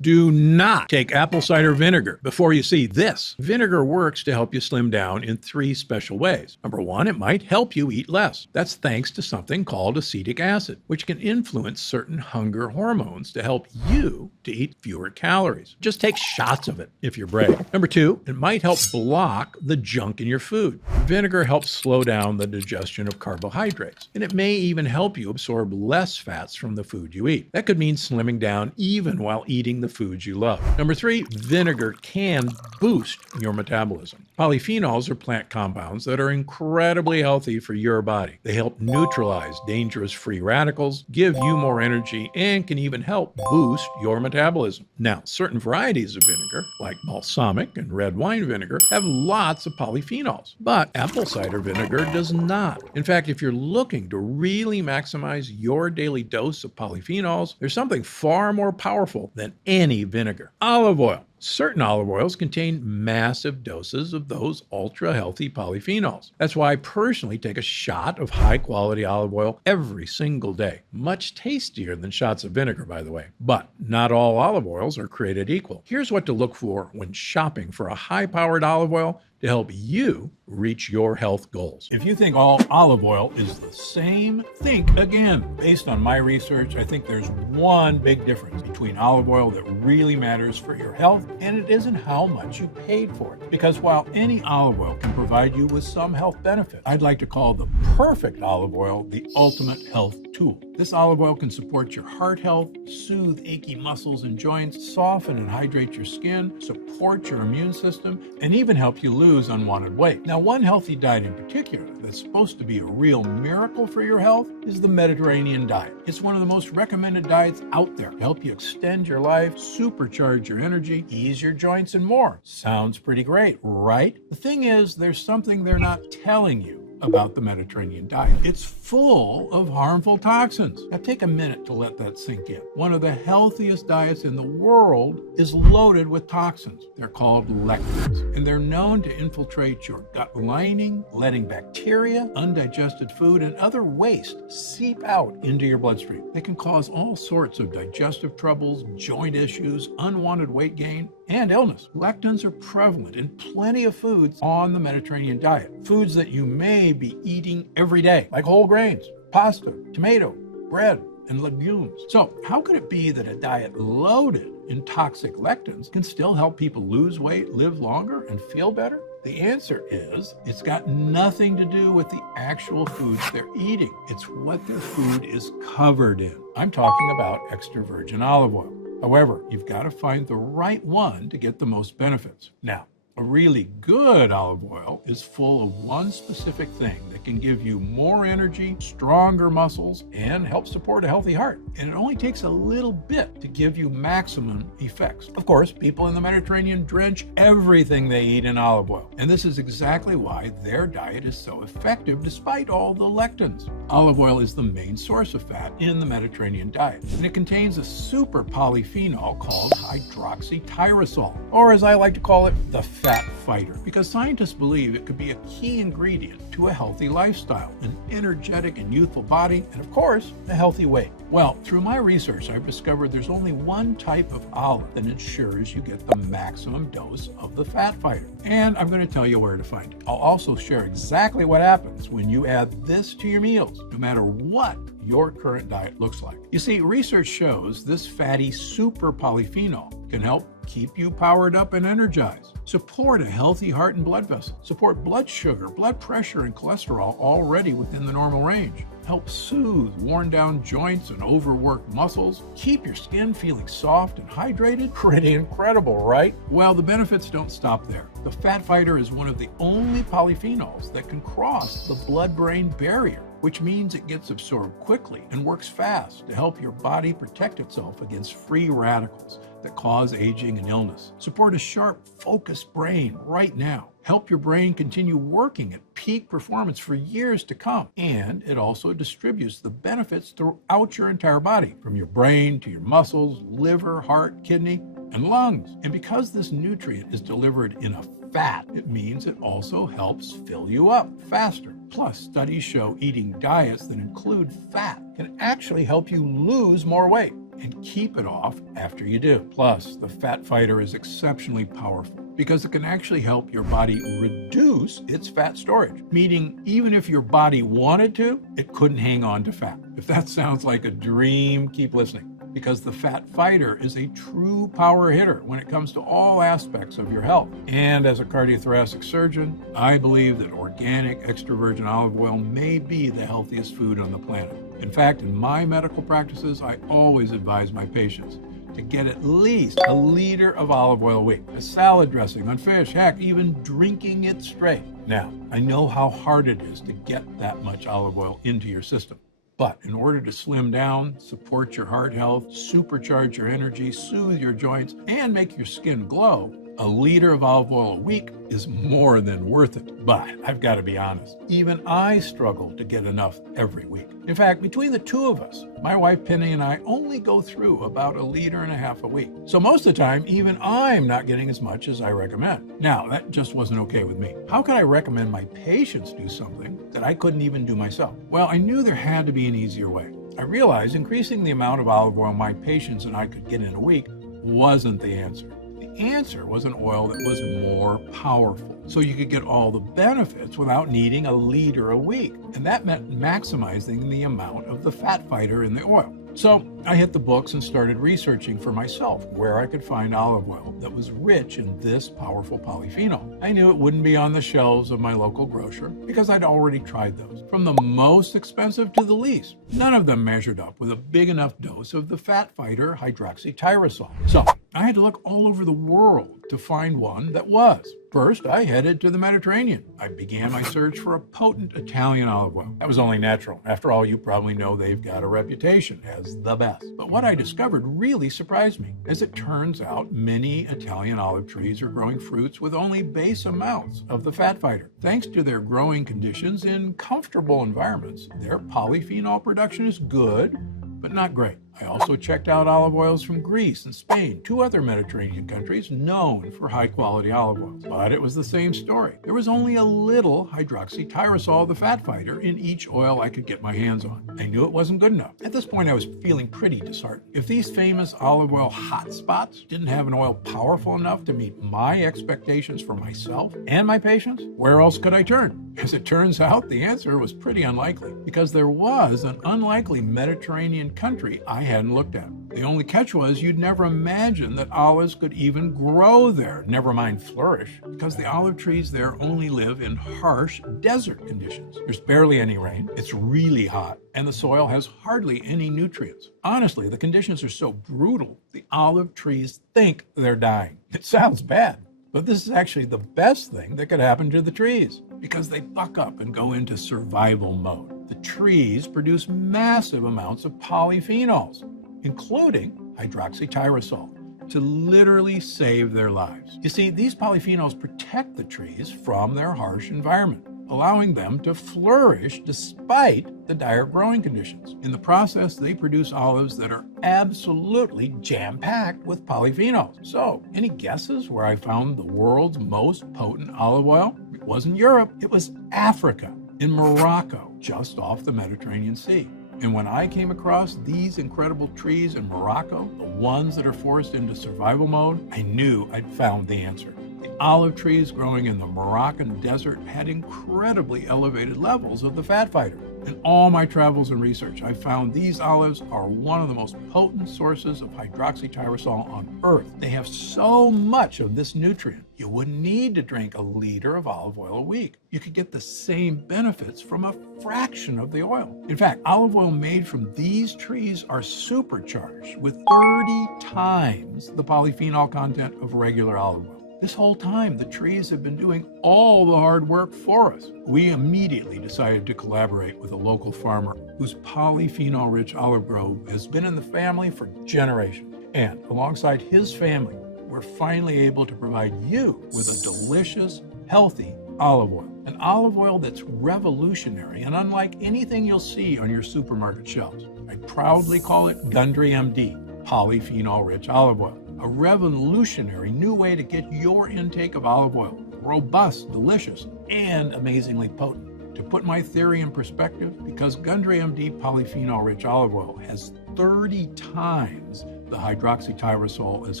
Do not take apple cider vinegar before you see this. Vinegar works to help you slim down in 3 special ways. Number 1, it might help you eat less. That's thanks to something called acetic acid, which can influence certain hunger hormones to help you to eat fewer calories. Just take shots of it if you're brave. Number 2, it might help block the junk in your food. Vinegar helps slow down the digestion of carbohydrates, and it may even help you absorb less fats from the food you eat. That could mean slimming down even while eating the foods you love. Number 3, vinegar can boost your metabolism. Polyphenols are plant compounds that are incredibly healthy for your body. They help neutralize dangerous free radicals, give you more energy, and can even help boost your metabolism. Now, certain varieties of vinegar, like balsamic and red wine vinegar, have lots of polyphenols, but apple cider vinegar does not. In fact, if you're looking to really maximize your daily dose of polyphenols, there's something far more powerful than any vinegar: olive oil. Certain olive oils contain massive doses of those ultra-healthy polyphenols. That's why I personally take a shot of high-quality olive oil every single day. Much tastier than shots of vinegar, by the way. But not all olive oils are created equal. Here's what to look for when shopping for a high-powered olive oil to help you reach your health goals. If you think all olive oil is the same, think again. Based on my research, I think there's one big difference between olive oil that really matters for your health, and it isn't how much you paid for it. Because while any olive oil can provide you with some health benefits, I'd like to call the perfect olive oil the ultimate health tool. This olive oil can support your heart health, soothe achy muscles and joints, soften and hydrate your skin, support your immune system, and even help you lose unwanted weight. Now, one healthy diet in particular that's supposed to be a real miracle for your health is the Mediterranean diet. It's one of the most recommended diets out there to help you extend your life, supercharge your energy, ease your joints, and more. Sounds pretty great, right? The thing is, there's something they're not telling you about the Mediterranean diet. It's full of harmful toxins. Now take a minute to let that sink in. One of the healthiest diets in the world is loaded with toxins. They're called lectins, and they're known to infiltrate your gut lining, letting bacteria, undigested food, and other waste seep out into your bloodstream. They can cause all sorts of digestive troubles, joint issues, unwanted weight gain, and illness. Lectins are prevalent in plenty of foods on the Mediterranean diet. Foods that you may be eating every day, like whole grains, pasta, tomato, bread, and legumes. So how could it be that a diet loaded in toxic lectins can still help people lose weight, live longer, and feel better? The answer is, it's got nothing to do with the actual foods they're eating. It's what their food is covered in. I'm talking about extra virgin olive oil. However, you've got to find the right one to get the most benefits. Now, a really good olive oil is full of one specific thing that can give you more energy, stronger muscles, and help support a healthy heart. And it only takes a little bit to give you maximum effects. Of course, people in the Mediterranean drench everything they eat in olive oil. And this is exactly why their diet is so effective despite all the lectins. Olive oil is the main source of fat in the Mediterranean diet, and it contains a super polyphenol called hydroxytyrosol, or as I like to call it, the fat fighter, because scientists believe it could be a key ingredient to a healthy lifestyle, an energetic and youthful body, and of course, a healthy weight. Well, through my research, I've discovered there's only one type of olive that ensures you get the maximum dose of the fat fighter. And I'm going to tell you where to find it. I'll also share exactly what happens when you add this to your meals, no matter what your current diet looks like. You see, research shows this fatty super polyphenol can help keep you powered up and energized, support a healthy heart and blood vessel, support blood sugar, blood pressure, and cholesterol already within the normal range, help soothe worn down joints and overworked muscles, keep your skin feeling soft and hydrated. Pretty incredible, right? Well, the benefits don't stop there. The fat fighter is one of the only polyphenols that can cross the blood-brain barrier, which means it gets absorbed quickly and works fast to help your body protect itself against free radicals that cause aging and illness. Support a sharp, focused brain right now. Help your brain continue working at peak performance for years to come. And it also distributes the benefits throughout your entire body, from your brain to your muscles, liver, heart, kidney, and lungs. And because this nutrient is delivered in a fat, it means it also helps fill you up faster. Plus, studies show eating diets that include fat can actually help you lose more weight. and keep it off after you do. Plus, the fat fighter is exceptionally powerful because it can actually help your body reduce its fat storage, meaning even if your body wanted to, it couldn't hang on to fat. If that sounds like a dream, keep listening, because the fat fighter is a true power hitter when it comes to all aspects of your health. And as a cardiothoracic surgeon, I believe that organic extra virgin olive oil may be the healthiest food on the planet. In fact, in my medical practices, I always advise my patients to get at least a liter of olive oil a week, a salad dressing on fish, heck, even drinking it straight. Now, I know how hard it is to get that much olive oil into your system. But in order to slim down, support your heart health, supercharge your energy, soothe your joints, and make your skin glow, a liter of olive oil a week is more than worth it. But I've got to be honest, even I struggle to get enough every week. In fact, between the two of us, my wife Penny and I only go through about 1.5 liters a week. So most of the time, even I'm not getting as much as I recommend. Now, that just wasn't okay with me. How could I recommend my patients do something that I couldn't even do myself? Well, I knew there had to be an easier way. I realized increasing the amount of olive oil my patients and I could get in a week wasn't the answer. The answer was an oil that was more powerful, so you could get all the benefits without needing 1 liter a week. And that meant maximizing the amount of the fat fighter in the oil. So I hit the books and started researching for myself where I could find olive oil that was rich in this powerful polyphenol. I knew it wouldn't be on the shelves of my local grocer because I'd already tried those, from the most expensive to the least. None of them measured up with a big enough dose of the fat fighter hydroxytyrosol. So I had to look all over the world to find one that was. First, I headed to the Mediterranean. I began my search for a potent Italian olive oil. That was only natural. After all, you probably know they've got a reputation as the best. But what I discovered really surprised me. As it turns out, many Italian olive trees are growing fruits with only base amounts of the fat fighter. Thanks to their growing conditions in comfortable environments, their polyphenol production is good, but not great. I also checked out olive oils from Greece and Spain, 2 other Mediterranean countries known for high-quality olive oils. But it was the same story. There was only a little hydroxytyrosol, the fat fighter, in each oil I could get my hands on. I knew it wasn't good enough. At this point, I was feeling pretty disheartened. If these famous olive oil hotspots didn't have an oil powerful enough to meet my expectations for myself and my patients, where else could I turn? As it turns out, the answer was pretty unlikely, because there was an unlikely Mediterranean country I hadn't looked at. The only catch was you'd never imagine that olives could even grow there, never mind flourish, because the olive trees there only live in harsh desert conditions. There's barely any rain, it's really hot, and the soil has hardly any nutrients. Honestly, the conditions are so brutal, the olive trees think they're dying. It sounds bad, but this is actually the best thing that could happen to the trees, because they buck up and go into survival mode. The trees produce massive amounts of polyphenols, including hydroxytyrosol, to literally save their lives. You see, these polyphenols protect the trees from their harsh environment, allowing them to flourish despite the dire growing conditions. In the process, they produce olives that are absolutely jam-packed with polyphenols. So, any guesses where I found the world's most potent olive oil? It wasn't Europe, it was Africa, in Morocco, just off the Mediterranean Sea. And when I came across these incredible trees in Morocco, the ones that are forced into survival mode, I knew I'd found the answer. The olive trees growing in the Moroccan desert had incredibly elevated levels of the fat fighter. In all my travels and research, I found these olives are one of the most potent sources of hydroxytyrosol on Earth. They have so much of this nutrient, you wouldn't need to drink 1 liter of olive oil a week. You could get the same benefits from a fraction of the oil. In fact, olive oil made from these trees are supercharged with 30 times the polyphenol content of regular olive oil. This whole time, the trees have been doing all the hard work for us. We immediately decided to collaborate with a local farmer whose polyphenol-rich olive grove has been in the family for generations. And alongside his family, we're finally able to provide you with a delicious, healthy olive oil. An olive oil that's revolutionary and unlike anything you'll see on your supermarket shelves. I proudly call it Gundry MD, polyphenol-rich olive oil. A revolutionary new way to get your intake of olive oil. Robust, delicious, and amazingly potent. To put my theory in perspective, because Gundry MD polyphenol-rich olive oil has 30 times the hydroxytyrosol as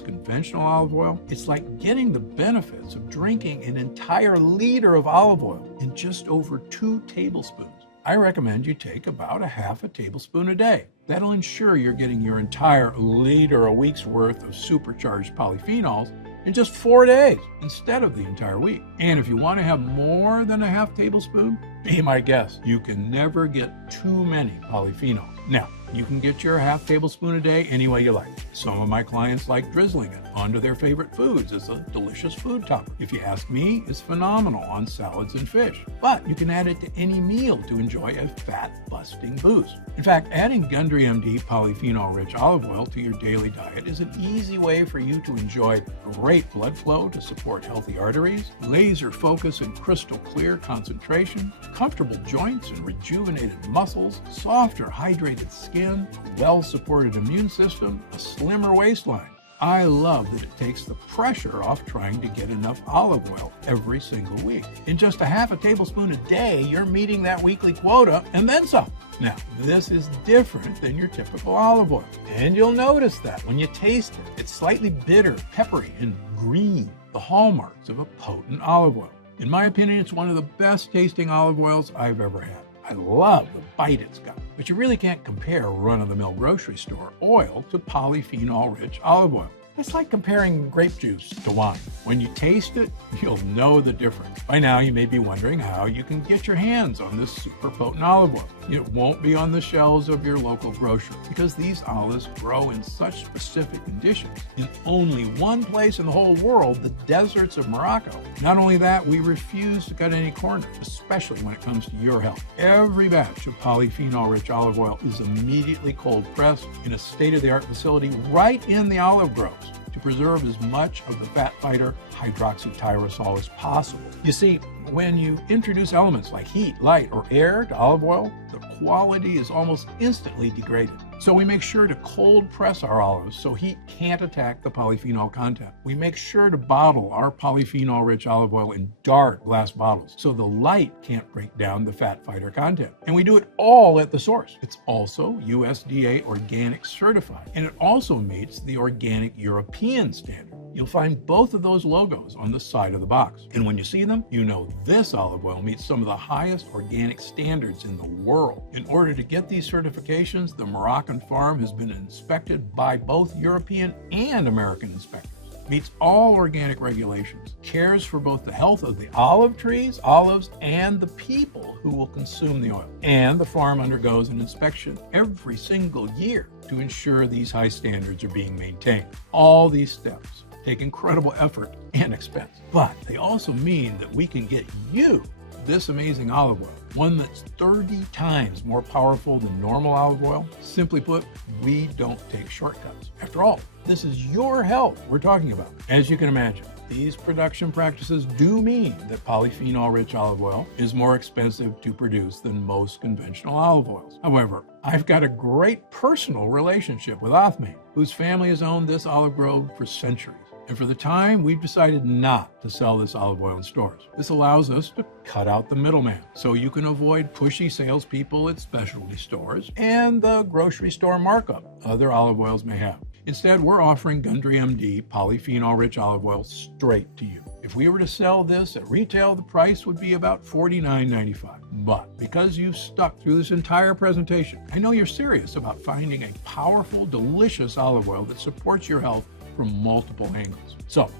conventional olive oil. It's like getting the benefits of drinking an entire liter of olive oil in just over 2 tablespoons. I recommend you take about a half a tablespoon a day. That'll ensure you're getting your entire liter a week's worth of supercharged polyphenols in just 4 days instead of the entire week. And if you want to have more than a half tablespoon, be my guest. You can never get too many polyphenols. Now, you can get your half tablespoon a day any way you like. Some of my clients like drizzling it onto their favorite foods as a delicious food topper. If you ask me, it's phenomenal on salads and fish. But you can add it to any meal to enjoy a fat-busting boost. In fact, adding Gundry MD polyphenol-rich olive oil to your daily diet is an easy way for you to enjoy great blood flow to support healthy arteries, laser focus and crystal clear concentration, comfortable joints and rejuvenated muscles, softer, hydrated skin, a well-supported immune system, a slimmer waistline. I love that it takes the pressure off trying to get enough olive oil every single week. In just a half a tablespoon a day, you're meeting that weekly quota and then some. Now, this is different than your typical olive oil. And you'll notice that when you taste it, it's slightly bitter, peppery, and green, the hallmarks of a potent olive oil. In my opinion, it's one of the best tasting olive oils I've ever had. I love the bite it's got, but you really can't compare run-of-the-mill grocery store oil to polyphenol-rich olive oil. It's like comparing grape juice to wine. When you taste it, you'll know the difference. By now, you may be wondering how you can get your hands on this super potent olive oil. It won't be on the shelves of your local grocer because these olives grow in such specific conditions in only one place in the whole world, the deserts of Morocco. Not only that, we refuse to cut any corners, especially when it comes to your health. Every batch of polyphenol-rich olive oil is immediately cold pressed in a state-of-the-art facility right in the olive groves to preserve as much of the fat fighter hydroxytyrosol as possible. You see, when you introduce elements like heat, light, or air to olive oil, the quality is almost instantly degraded. So we make sure to cold press our olives so heat can't attack the polyphenol content. We make sure to bottle our polyphenol-rich olive oil in dark glass bottles so the light can't break down the fat fighter content. And we do it all at the source. It's also USDA organic certified, and it also meets the organic European standard. You'll find both of those logos on the side of the box. And when you see them, you know this olive oil meets some of the highest organic standards in the world. In order to get these certifications, the Moroccan farm has been inspected by both European and American inspectors. Meets all organic regulations, cares for both the health of the olive trees, olives, and the people who will consume the oil. And the farm undergoes an inspection every single year to ensure these high standards are being maintained. All these steps take incredible effort and expense, but they also mean that we can get you this amazing olive oil, one that's 30 times more powerful than normal olive oil. Simply put, we don't take shortcuts. After all, this is your health we're talking about. As you can imagine, these production practices do mean that polyphenol-rich olive oil is more expensive to produce than most conventional olive oils. However, I've got a great personal relationship with Othmane, whose family has owned this olive grove for centuries. And for the time, we've decided not to sell this olive oil in stores. This allows us to cut out the middleman, so you can avoid pushy salespeople at specialty stores and the grocery store markup other olive oils may have. Instead, we're offering Gundry MD polyphenol-rich olive oil straight to you. If we were to sell this at retail, the price would be about $49.95. But because you've stuck through this entire presentation, I know you're serious about finding a powerful, delicious olive oil that supports your health from multiple angles. So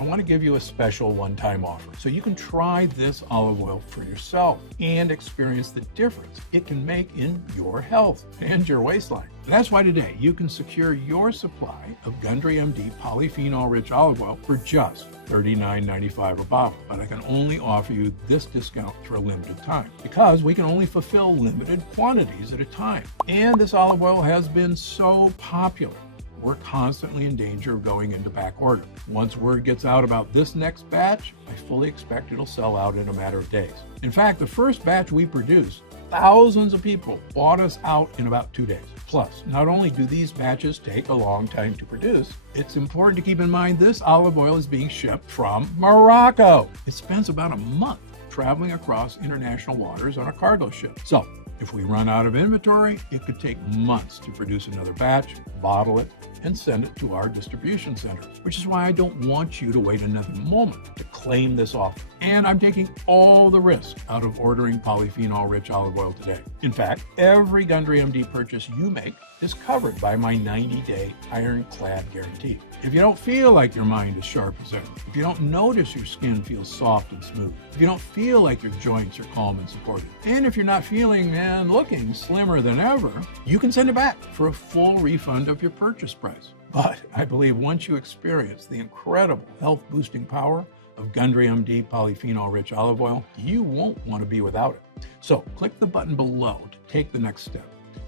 I want to give you a special one-time offer so you can try this olive oil for yourself and experience the difference it can make in your health and your waistline. That's why today you can secure your supply of Gundry MD polyphenol-rich olive oil for just $39.95 a bottle. But I can only offer you this discount for a limited time because we can only fulfill limited quantities at a time. And this olive oil has been so popular, we're constantly in danger of going into back order. Once word gets out about this next batch, I fully expect it'll sell out in a matter of days. In fact, the first batch we produced, thousands of people bought us out in about 2 days. Plus, not only do these batches take a long time to produce, it's important to keep in mind this olive oil is being shipped from Morocco. It spends about a month traveling across international waters on a cargo ship. So, If we run out of inventory, it could take months to produce another batch, bottle it, and send it to our distribution centers, which is why I don't want you to wait another moment to claim this offer. And I'm taking all the risk out of ordering polyphenol-rich olive oil today. In fact, every Gundry MD purchase you make is covered by my 90-day ironclad guarantee. If you don't feel like your mind is sharp as ever, if you don't notice your skin feels soft and smooth, if you don't feel like your joints are calm and supported, and if you're not feeling and looking slimmer than ever, you can send it back for a full refund of your purchase price. But I believe once you experience the incredible health-boosting power of Gundry MD polyphenol-rich olive oil, you won't want to be without it. So click the button below to take the next step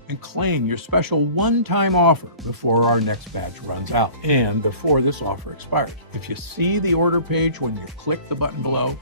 and claim your special one-time offer before our next batch runs out and before this offer expires. If you see the order page when you click the button below,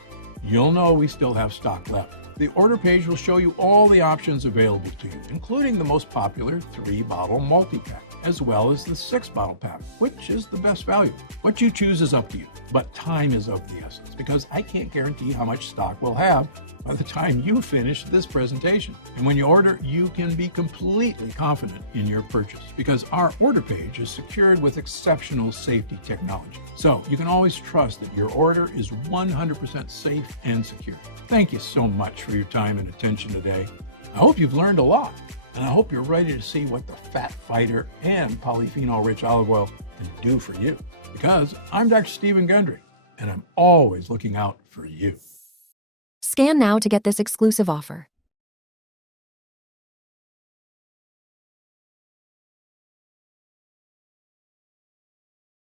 you'll know we still have stock left. The order page will show you all the options available to you, including the most popular 3-bottle multi-pack, as well as the 6-bottle pack, which is the best value. What you choose is up to you, but time is of the essence because I can't guarantee how much stock we'll have by the time you finish this presentation. And when you order, you can be completely confident in your purchase because our order page is secured with exceptional safety technology. So you can always trust that your order is 100% safe and secure. Thank you so much for your time and attention today. I hope you've learned a lot, and I hope you're ready to see what the Fat Fighter and polyphenol-rich olive oil can do for you. Because I'm Dr. Stephen Gundry, and I'm always looking out for you. Scan now to get this exclusive offer.